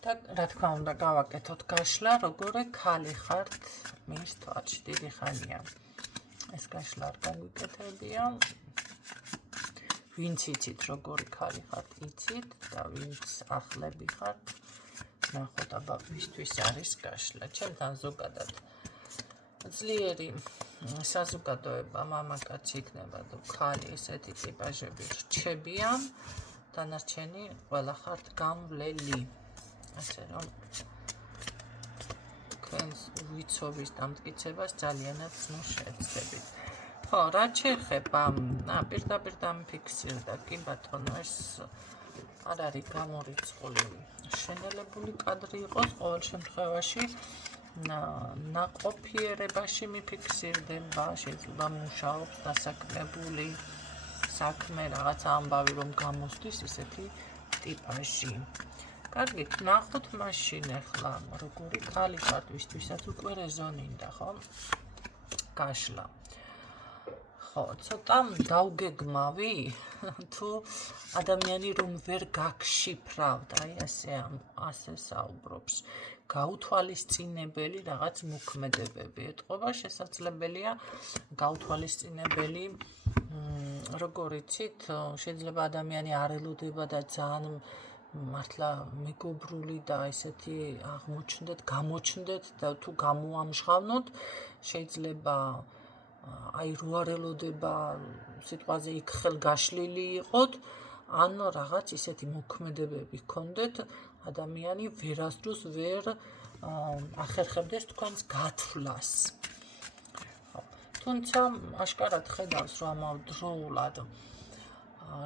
და რა თქმა უნდა გავაკეთოთ გაშლა, როგორი ქალი ხართ მის თვალში დიდი ხანია. ეს გაშლა არ გაგვიკეთებია. ვინც იცით როგორი ქალი ხართ, იცით და ვინც ახლები ხართ, ნახოთ აბა ვისთვის არის გაშლა. ჩემთან ზოგადად ძლიერი საზოგადოება მამაკაცი იქნება და ქალი ესეთი ტიპაჟები რჩებიან, დანარჩენი ყველა ხართ გამვლელი. ასე რომ თქვენს ვიცობის დამტკიცებას ძალიანაც შეეცდებით. ხო, რა შეეხება პირდაპირ დამიფიქსირდა, კი ბატონო, ეს არ არის გამორიცხული შენელებული კადრი იყოს, ყოველ შემთხვევაში ნაყოფიერებაში მიფიქსირდება, შეიძლება მუშაობს დასაქმებული საქმე, რაღაც ამბავი რომ გამოსდის ისეთი ტიპაჟი. კარგით, ნახოთ მაშინ ახლა როგორი ქალი ხართ, ვისთვისაც უკვე რეზონინდა, ხო? გაშლა. ხო, ცოტა დაუგეგმავი, თუ ადამიანი რომ ვერ გაგშიფრავთ, აი ასე საუბრობს. გაუთვალისწინებელი რაღაც მოქმედებები ეტყობა, შესაძლებელია გაუთვალისწინებელი, როგორ იცით, შეიძლება ადამიანი არ ელოდება და ძალიან მართლა მეგობრული და ესეთი გამოჩნდეთ და თუ გამოამჟღავნოთ, შეიძლება აი რო არ ელოდება სიტყვაზე იქ ხელგაშლილი იყოთ, ან რაღაც ისეთი მოქმედებები გქონდეთ, ადამიანი ვერასდროს ვერ ახერხებდეს თქვენს გათვლას. თუმცა აშკარად ხედავს, რომ ამავდროულად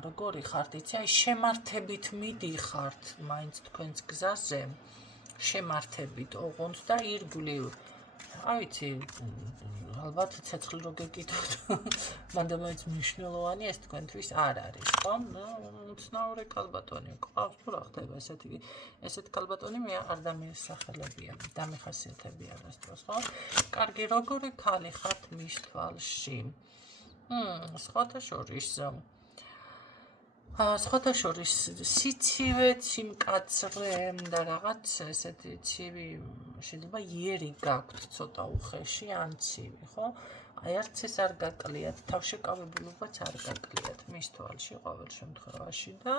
როგორი ხართ, იცი, აი შემართებით მიდიხართ მაინც თქვენს გზაზე, შემართებით ოღონდ და ირგვლივ. არ ვიცი, ალბათ ცეცხლი რო გეკითხოთ, მანდა მაინც მნიშვნელოვანი ეს თქვენთვის არ არის, ხო? უცნაური ქალბატონი გყავს, თუ რა ხდება ესეთი ქალბატონი მე არ დამისახელებია, დამიხასიათებია არასდროს, ხო? კარგი, როგორი ქალი ხართ მის თვალში? სხვათა შორის სიცივე, სიმკაცრე და რაღაც ესეთი ცივი, შეიძლება იერი გაქვთ ცოტა უხეში ან ცივი, ხო? აი არც ეს არ გაკლიათ, თავშეკავებულობაც არ გაკლიათ მის თვალში ყოველ შემთხვევაში და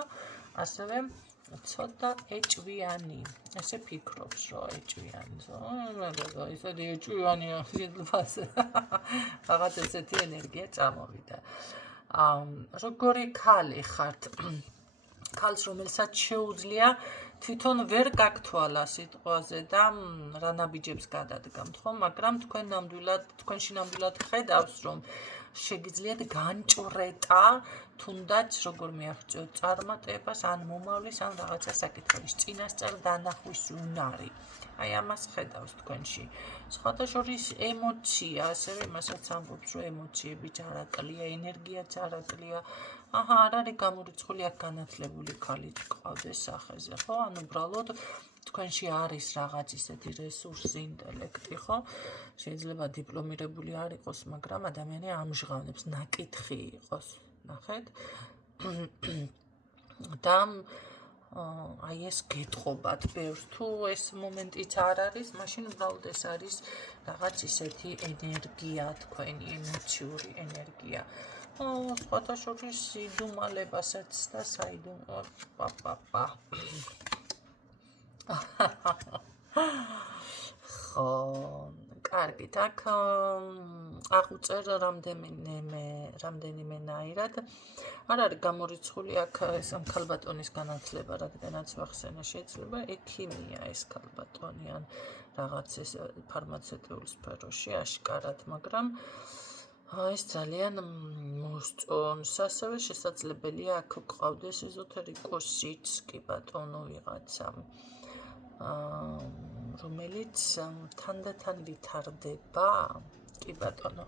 ასევე ცოტა ეჭვიანი, ესე ფიქრობს, რომ ეჭვიანი, ისეთი ეჭვიანია, შეიძლება რაღაც ესეთი ენერგია წამოვიდა. როგორი ქალი ხართ? ქალს, რომელსაც შეუძლია თვითონ ვერ გაგთვალა სიტყვაზე და რა ნაბიჯებს გადადგამთ, ხო? მაგრამ თქვენში ნამდვილად ხედავს, რომ შეგიძლიათ განჭვრეტა, თუნდაც როგორ მიაღწიოთ წარმატებას, ან მომავლის, ან რაღაცა საკითხების წინასწარ დანახვის უნარი. აი ამას ხედავს თქვენში. სხვათა შორის ემოცია, ასევე იმასაც ამბობს, რომ ემოციები ჯარაკლია, ენერგია ჯარაკლია. არ არის გამორიცხული აქ განათლებული ქალი გყავდეს სახეზე, ხო? ან უბრალოდ თქვენში არის რაღაც ისეთი რესურსი, ინტელექტი, ხო? შეიძლება დიპლომირებული არ იყოს, მაგრამ ადამიანი ამჟღავნებს, ნაკითხი იყოს, ნახეთ? და აი ეს გეტყობათ ბევრს, თუ ეს მომენტიც არ არის, მაშინ უბრალოდ ეს არის რაღაც ისეთი ენერგია, თქვენი ემოციური ენერგია. სხვათა შორის სიდუმალებასაც და ხო, კარგით, აქ აღუწერ რამდენიმენაირად. არ არის გამორიცხული აქ ეს ამ ქალბატონის განათლება, რადგანაც ვახსენა, შეიძლება ექიმია ეს ქალბატონი ან რაღაც ეს ფარმაცევტულ სფეროში აშკარად, მაგრამ ეს ძალიან მოსწონს. ასევე შესაძლებელია აქ გყავდეს ეზოთერიკოსიც, კი ბატონო, ვიღაცა, რომელიც თანდათან ვითარდება, კი ბატონო.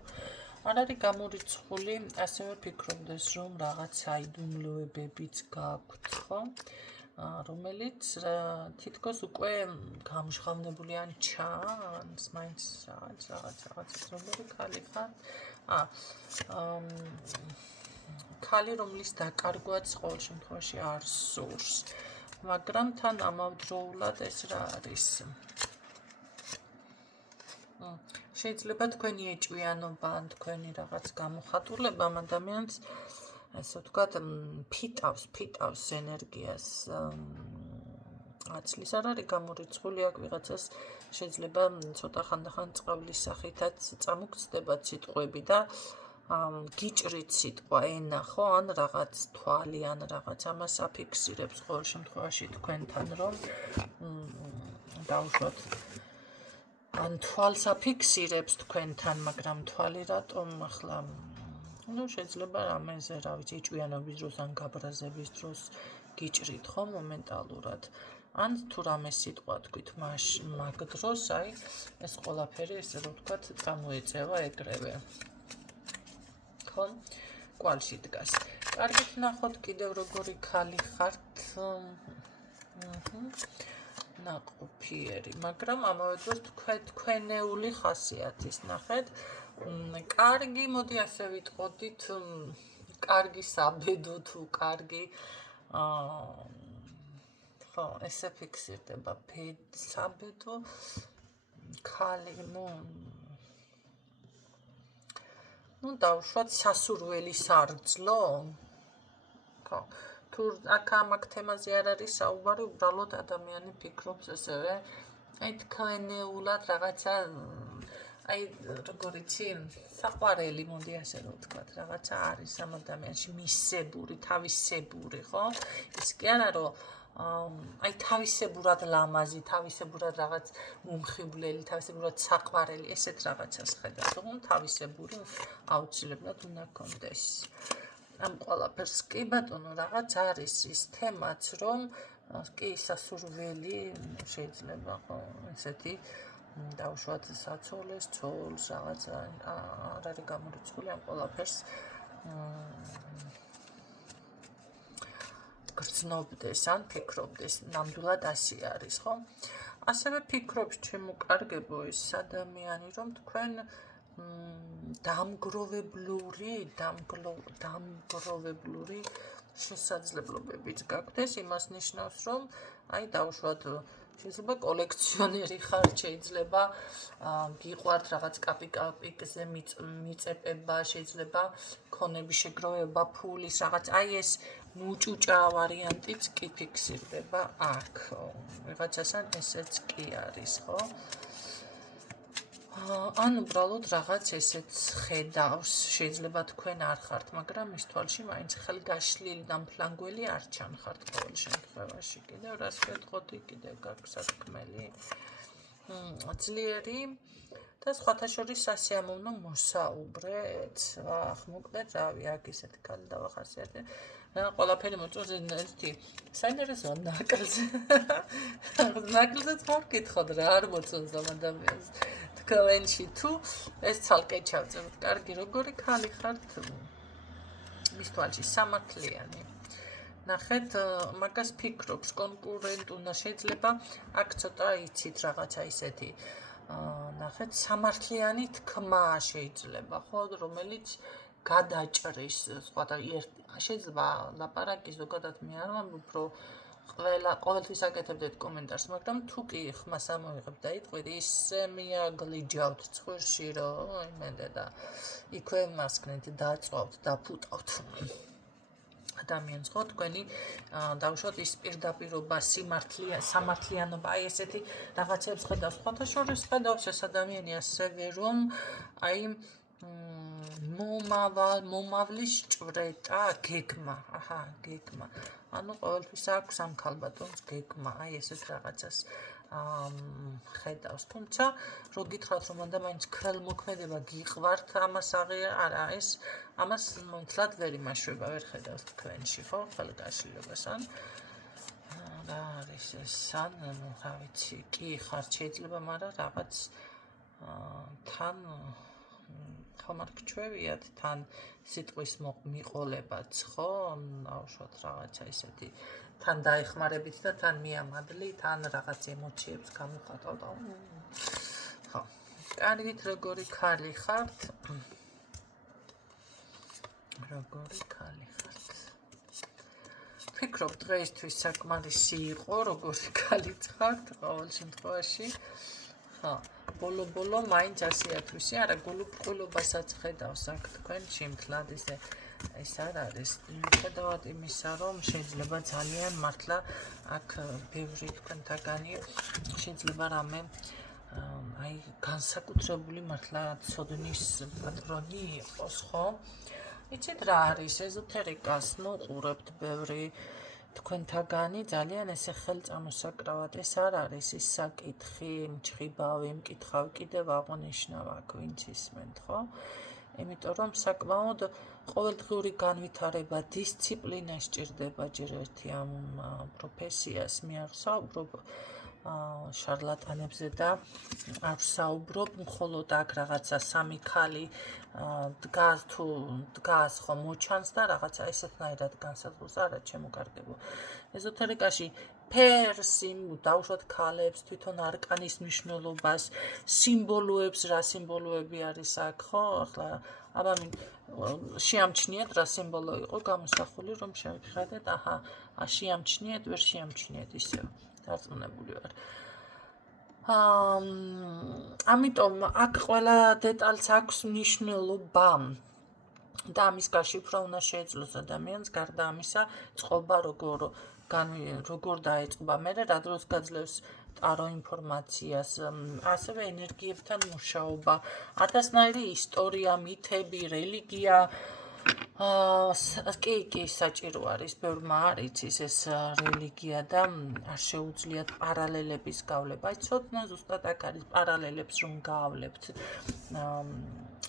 არ არის გამორიცხული, ასევე ფიქრობდეს, რომ რაღაც საიდუმლოებებიც გაქვთ, ხო? რომელიც თითქოს უკვე გამჟღავნებული ან ჩანს, მაინც რაღაც როგორი ქალი ხარ? ქალი, რომლის დაკარგვაც ყოველ შემთხვევაში არ სურს. მაგრამ თან ამავდროულად ეს რა არის? შეიძლება თქვენი ეჭვიანობა ან თქვენი რაღაც გამოხატულება ამ ადამიანს ასე ვთქვათ ფიტავს ენერგიას აცლის არ არის გამორიცხული აქ ვიღაცას შეიძლება ცოტა ხანდახან წყავლის სახითაც წამოგწდება სიტყვები და გიჭრით სიტყვა ენა ხო ან რაღაც თვალი ან რაღაც ამას აფიქსირებს ყოველ შემთხვევაში თქვენთან რომ დავუშვათ ან თვალს აფიქსირებს თქვენთან მაგრამ თვალი რატომ ახლა შეიძლება რამეზე რა ვიცი ეჭვიანობის დროს ან გაბრაზების დროს გიჭრით ხო მომენტალურად ან თუ რამე სიტყვა თქვით მაგ დროს აი ეს ყველაფერი ესე რომ ვთქვათ გამოეწევა ეგრევე ხო კვალში დგას კარგით ნახოთ კიდევ როგორი ქალი ხართ ნაყოფიერი მაგრამ ამავე დროს თქვენეული ხასიათის ნახეთ კარგი მოდი ასე ვიტყოდით კარგი საბედო თუ კარგი ხო ესე ფიქსირდება საბედო ქალი ну დავუშვათ სასურველი სარძლო ხო თუ აქ ამ თემაზე არ არის საუბარი უბრალოდ ადამიანი ფიქრობს ესევე აი თქვენეულად რაღაცა აი როგორ იცი საყვარელი მოდი ასე რომ ვთქვათ რაღაცა არის ამ ადამიანში მისებური თავისებური ხო ის კი არა რომ აი თავისებურად ლამაზი თავისებურად რაღაც უმხიბვლელი თავისებურად საყვარელი ესეთ რაღაცას ხედავთ რომ თავისებური აუცილებლად უნდა გქონდეს ამ ყველაფერს კი ბატონო რაღაც არის ის თემაც რომ კი სასურველი შეიძლება ხო ესეთი დავუშვათ საცოლეს ცოლს რაღაც არ არის გამორიცხული ამ ყველაფერს გრძნობდეს ან ფიქრობდეს ნამდვილად ასე არის ხო ასევე ფიქრობს ჩემო კარგებო ის ადამიანი რომ თქვენ დამგროვებლური შესაძლებლობებიც გაქვთ იმას ნიშნავს რომ აი დავუშვათ შეიძლება კოლექციონერი ხართ შეიძლება გიყვართ რაღაც კაპიკზე მიწეპება შეიძლება ქონების შეგროვება ფულის რაღაც აი ეს მუჭუჭა ვარიანტიც კი ფიქსირდება აქ ვიღაცასთან ესეც კი არის ხო ან უბრალოდ რაღაც ესეც ხედავს შეიძლება თქვენ არ ხართ მაგრამ ის თვალში მაინც ხელგაშლილი დამფლანგველი არ ჩანხართ ყოველ შემთხვევაში კიდევ რას ვეთყოდი კიდევ გაქვს სათქმელი ძლიერი და სხვათა შორის სასიამოვნო მოსაუბრეთ ახ მოკლედ რავი აქ ისეთი ქალი დავახასიათე ყველაფერი მოწონს ერთი საინტერესო ნაკლზე ხარ გითხოთ რა არ მოწონს ამ ადამიანს თქვენში თუ ეს ცალკე ჩავწეროთ კარგი როგორი ქალი ხართ მის თვალში სამართლიანი ნახეთ მაგას ფიქრობს კონკურენტ უნდა შეიძლება აქ ცოტა იცით რაღაცა ისეთი ნახეთ სამართლიანი თქმა შეიძლება ხო რომელიც გადაჭრის სხვათა შეიძლება ლაპარაკი ზოგადად მე არ ვამბობ რომ ყოველთვის აკეთებდეთ კომენტარს მაგრამ თუ კი ხმას ამოიღებთ და იტყვით ისე მიაგლიჯავთ ცხვირში რომ იმენდა და იქვე მასკნით დაწვავთ დაფუტავთ ადამიანს ხო თქვენი დავუშვათ ის პირდაპირობა სამართლიანობა აი ესეთი რაღაცებს ხედავს სხვათა შორის ხედავს ეს ადამიანი ასევე რომ აი მომავლის ჭვრეტა გეგმა გეგმა ანუ ყოველთვის აქვს ამ ქალბატონს გეგმა აი ესეთ რაღაცას ხედავს თუმცა რო გითხრათ რომ ადამიანს ქველმოქმედება გიყვართ ამას არა ეს ამას მომთლად ვერ იმაშვება ვერ ხედავს თქვენში ხო ხელგაშლილობას ან რა არის ეს ან რა ვიცი კი ხართ შეიძლება მაგრამ რაღაც თან ხომ არ გჩვევიათ თან სიტყვის მიყოლებაც ხო აუშვათ რაღაცა ისეთი თან დაეხმარებით და თან მიამადლით თან რაღაც ემოციებს გამოხატავთ ხო კარგით როგორი ქალი ხართ ვფიქრობ დღეისთვის საკმარისი იყო, როგორი გალიცხართ ყოველ შემთხვევაში. ხო, ბოლო მაინც 100-ათვისი, არა გულუბრყვილობასაც ხედავს აქ თქვენში მთლად ეს არ არის. მიუხედავად იმისა, რომ შეიძლება ძალიან მართლა აქ ბევრი თქვენთაგანი შეიძლება რამე აი განსაკუთრებული მართლა ცოდნის პატრონი იყოს, ხო? იცით რა არის ეზოთერიკას ნუყურებთ ბევრი თქვენთაგანი ძალიან ესე ხელწამოსაკრავად ეს არ არის ის საკითხი, მჭყიბავი, მკითხავი კიდევ აღონიშნავ აქ ვინც ისმენთ, ხო? იმიტომ რომ საკმაოდ ყოველდღიური განვითარება, დისციპლინა სჭირდება ჯერ ერთი ამ პროფესიას, მე არ ვსაუბრობ შარლატანებზე და არ ვსაუბრობ მხოლოდ აქ რაღაცა სამი ქალი დგას ხო მოჩანს და რაღაცა ესეთნაირად განსაზღვროს, არა ჩემო კარგებო. ეზოთერიკაში ფერს, დაუშვათ ქალებს, თვითონ არკანის მნიშვნელობას, სიმბოლოებს, რა სიმბოლოები არის აქ, ხო? ახლა აბა შეამჩნიეთ რა სიმბოლო იყო გამოსახული, რომ შევიფიქრდეთ, აჰა, შეამჩნიეთ, ვერ შეამჩნიეთ ისევ. დარწმუნებული ვარ. ამიტომ აქ ყველა დეტალს აქვს მნიშვნელობა და ამის გაშიფრვა უნდა შეეძლოს ადამიანს, გარდა ამისა, წყობა როგორ დაეწყობა, მერე რა დროს გაძლევს ტარო ინფორმაციას, ასევე ენერგიებთან მუშაობა, ათასნაირი ისტორია, მითები, რელიგია, კი, საჭირო არის, ბევრმა არ იცის ეს რელიგია და არ შეუძლიათ პარალელების გავლება. აი ცოდნა ზუსტად აქ არის პარალელებს რომ გავლებთ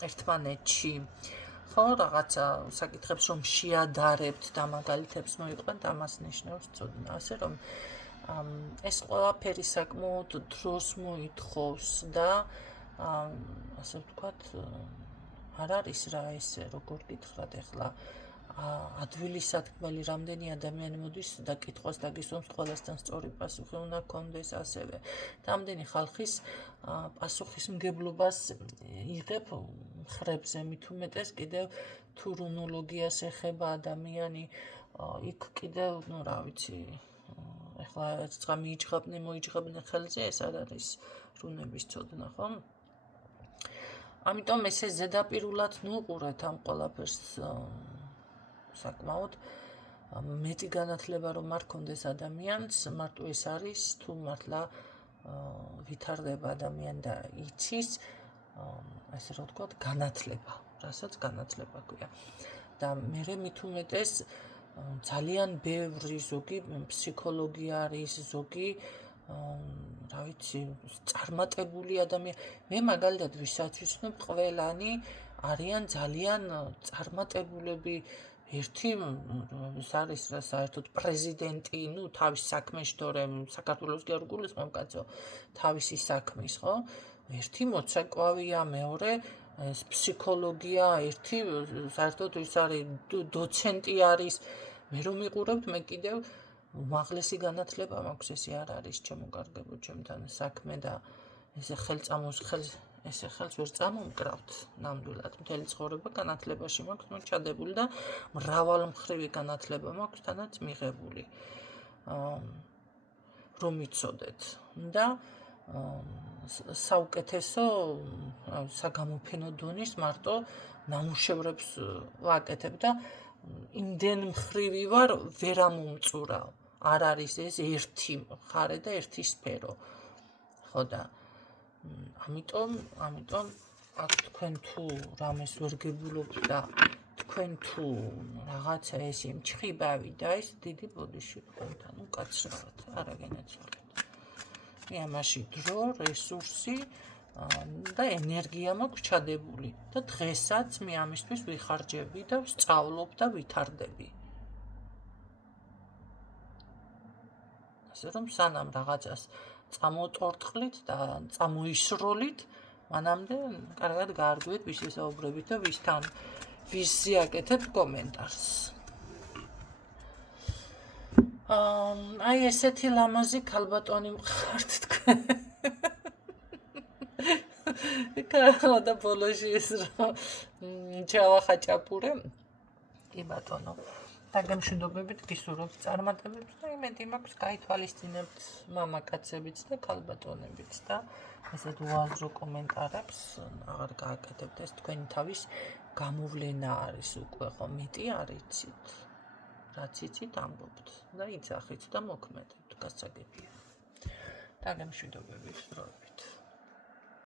ერთმანეთში. ხო, რაღაცა საკითხებს რომ შეადარებთ და მაგალითებს მოიყვანთ, ამას ნიშნავს ცოდნა. ასე რომ ეს ყველაფერი საკმაოდ დროს მოითხოვს და ასე ვთქვათ არ არის რა ესე როგორ გითხრათ ახლა ადვილი სათქმელი რამდენი ადამიანი მოდის და კითხვას დაგისვამს ყველასთან სწორი პასუხი უნდა გქონდეს ასევე და ამდენი ხალხის პასუხისმგებლობას იღებ ხრებზე მით უმეტეს კიდევ თუ რუნოლოგიას ეხება ადამიანი იქ კიდევ ნუ რა ვიცი ახლა ცხრა მოიჯღებდნენ ხელზე ეს არ არის რუნების ცოდნა ხო ამიტომ ესე ზედაპირულად ნუყურეთ ამ ყველაფერს საკმაოდ მეტი განათლება რომ არ კონდეს ადამიანს მარტო ეს არის თუ მართლა ვითარდება ადამიანი და იცის ასე რომ ვთქვათ განათლება რასაც განათლება ქვია და მე მით უმეტეს ძალიან ბევრი ზოგი ფსიქოლოგია არის ზოგი რა ვიცი წარმატებული ადამიანი მე მაგალითად ვისაც ვისნობ ყველანი არიან ძალიან წარმატებულები ერთი ის არის რა საერთოდ პრეზიდენტი ნუ თავის საქმეში თორე საქართველოს გერგულის მომკაცო თავისი საქმის ხო ერთი მოცეკვავია მეორე ეს ფსიქოლოგია ერთი საერთოდ ის არის დოცენტი არის მე რომ მიყურებთ მე კიდევ უმაღლესი განათლება მაქვს ესე არ არის ჩემო კარგებო ჩემთან საქმე და ესე ხელს ვერ წამომკრავთ ნამდვილად მთელი ცხოვრება განათლებაში მაქვს მოჩადებული და მრავალმხრივი განათლება მაქვს თანაც მიღებული რომ იცოდეთ და საუკეთესო საგამოფენო დონის მარტო ნამუშევრებს ვაკეთებ და იმდენ მხრივი ვარ ვერ ამომწურავ არ არის ეს ერთი მხარე და ერთი სფერო ხო და ამიტომ აქ თქვენ თუ რამეს ვერ გებულობთ და თქვენ თუ რაღაცა ეს იმჭხიბავი და ეს დიდი ბოდიში თქვენთან უკაცრავად არა გენაცვალეთ მე ამაში დრო რესურსი და ენერგია მაქვს ჩადებული და დღესაც მე ამისთვის ვიხარჯები და ვსწავლობ და ვითარდები ასე რომ სანამ რაღაცას წამოტორტყლით და წამოისროლით მანამდე კარგად გაარკვევით ვის ისაუბრებით და ვის ზიაკეთებთ კომენტარს აი ესეთი ლამაზი ქალბატონი მყართ თქვენ და ბოლოში ეს რა ჩავახაჭაპურე კი ბატონო დაგემშვიდობებით გისურვებთ წარმატებებს და იმედი მაქვს გაითვალისწინებთ მამაკაცებიც და ქალბატონებიც და ესეთ უაზრო კომენტარებს აღარ გააკეთებთ. ეს თქვენი თავის გამოვლენა არის უკვე ხო მეტი არ იცით. რაც იცით ამბობთ და იძახით და მოქმედებთ, გასაგებია. დაგემშვიდობებით დროებით.